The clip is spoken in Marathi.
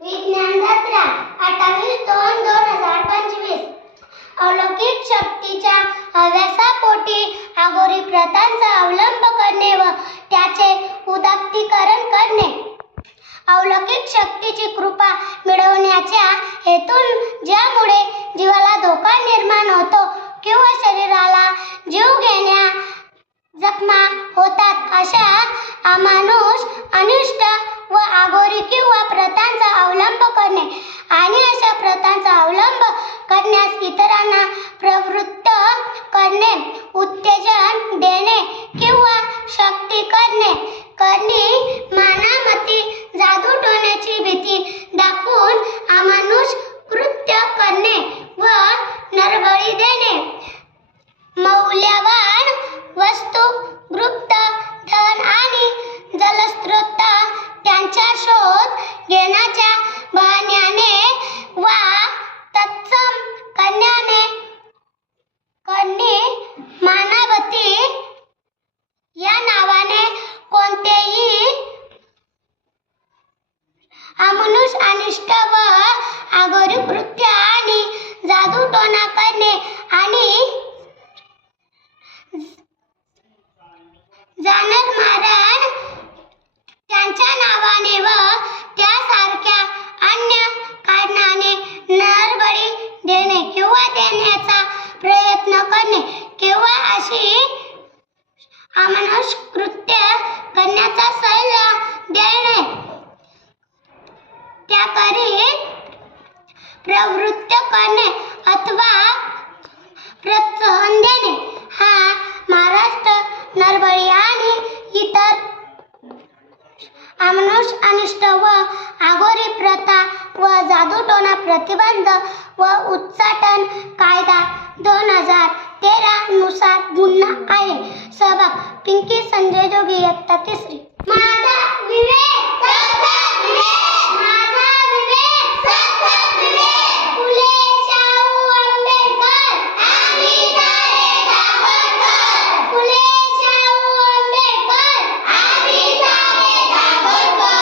विज्ञान जत्रा अठ्ठावीस दोन दोन हजार पंचवीस. अलौकिक शक्तीच्या हव्यासापोटी आगोरी प्रथांचा अवलंब करणे व त्याचे उदात्तीकरण करणे. अलौकिक शक्तीची कृपा मिळवण्याच्या हेतून ज्यामुळे जीवाला धोका निर्माण होतो किंवा शरीराला जीव घेण्या जखमा होतात अशा अमानुष अनिष्ट व आगोरी किंवा प्रथांचा अवलंब करणे. आणि अशा प्रथांचा अवलंब करण्यास इतरांना प्रवृत्त करणे उत्तेजन देणे किंवा शक्ती करणे. करणे मानामती जादू टोण्याची भीती दाखवून अमानुष कृत्य करणे व नरबळी देणे. मौल्यवान वस्तू गुप्त व आगोरी कृत्य आणि जादूटोणा करणे आणि जाणर मारण त्यांच्या नावाने व त्यासारख्या अन्य कारणाने नरबळी देणे किंवा देण्याचा प्रयत्न करणे किंवा अशी अमानुष कृत्य करण्याचा प्रवृत्त करणे अथवा प्रोत्साहन देणे हा महाराष्ट्र नरबळी आणि इतर अमनुष अनिष्ट व आगोरी प्रथा व जादूटोणा प्रतिबंध व उच्चाटन कायदा दोन हजार तेरा नुसार गुन्हा आहे. सहभाग पिंकी संजय जोगी इयत्ता तिसरी. माझा विवेक